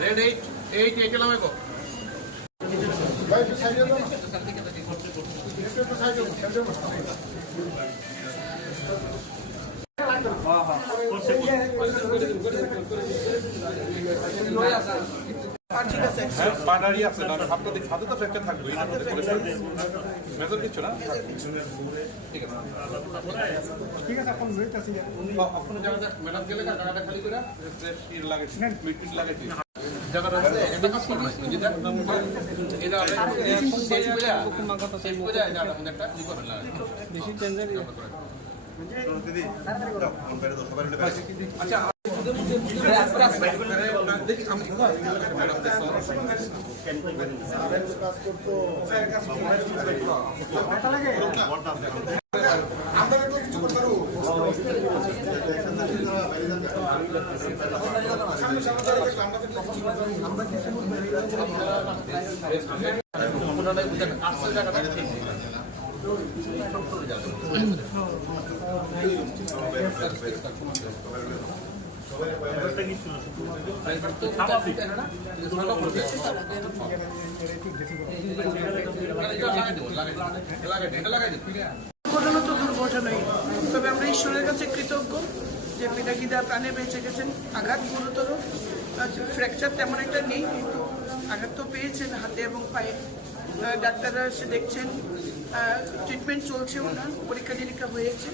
Red 8 কেলামে কো ভাই সাইডে দাও না একটু সাইডে দাও পানারি আছে না আপনাদের সাথে তো ফ্র্যাকচার থাকবে এটা মধ্যে করে মেজর কিছু না ঠিক আছে ঠিক আছে এখন ওয়েট আছে আপনি জায়গাটা ম্যাডাম গেলে জায়গাটা খালি করে ফ্রেশ লাগে মিট লাগাইছি জায়গাটা আছে এটা কাজ করবে যেটা এটা শেষ করে যায় এটা আমাদের একটা ই করে লাগে বেশি চেঞ্জের দিদি কম্পেয়ার তো সবার মিলে আচ্ছা দেখি আমি ম্যাডাম দেখো কাজ করতে এটা লাগে আমরা তো কিছু করতে পারো আমরা কিছু আপনারা বুঝেন আসল জায়গাটা ঠিক ঘটনা তো দুর্ঘটনাই, তবে আমরা ঈশ্বরের কাছে কৃতজ্ঞ যে পিতাকিদা প্রাণে বেঁচে গেছেন। আঘাত গুরুতর, ফ্র্যাকচার তেমন একটা নেই, কিন্তু আঘাত তো পেয়েছেন হাতে এবং পায়ে। ডাক্তাররা এসে দেখছেন, ট্রিটমেন্ট চলছে, ওনার পরীক্ষা নিরীক্ষা হয়েছে।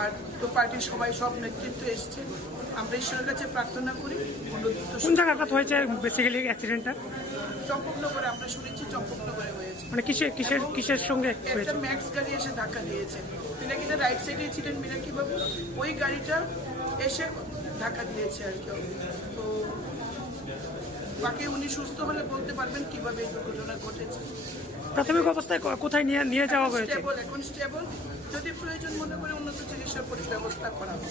আর তো পার্টির সবাই সব নেতৃত্ব এসছে। আমরা ঈশ্বরের কাছে প্রার্থনা করি। কোন জায়গাটা হয়েছে বেসিক্যালি অ্যাক্সিডেন্টটা? চম্পকনগরে, আমরা শুনেছি চম্পকনগরে হয়েছে। মানে কিসের সঙ্গে একটা ম্যাক্স গাড়ি এসে ধাক্কা দিয়েছে। মিনাকিটা রাইট সাইডে ছিলেন মিনাকি বাবু, ওই গাড়িটা এসে ধাক্কা দিয়েছে আর কি। তো বাকি উনি সুস্থ হলে বলতে পারবেন কিভাবে এই দুর্ঘটনা ঘটেছে। প্রাথমিক অবস্থায় কোথায় নিয়ে যাওয়া হয়েছে? এখন স্টেবল, যদি প্রয়োজন মনে করে উন্নত চিকিৎসার ব্যবস্থা করা হবে।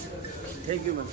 Thank you ma'am.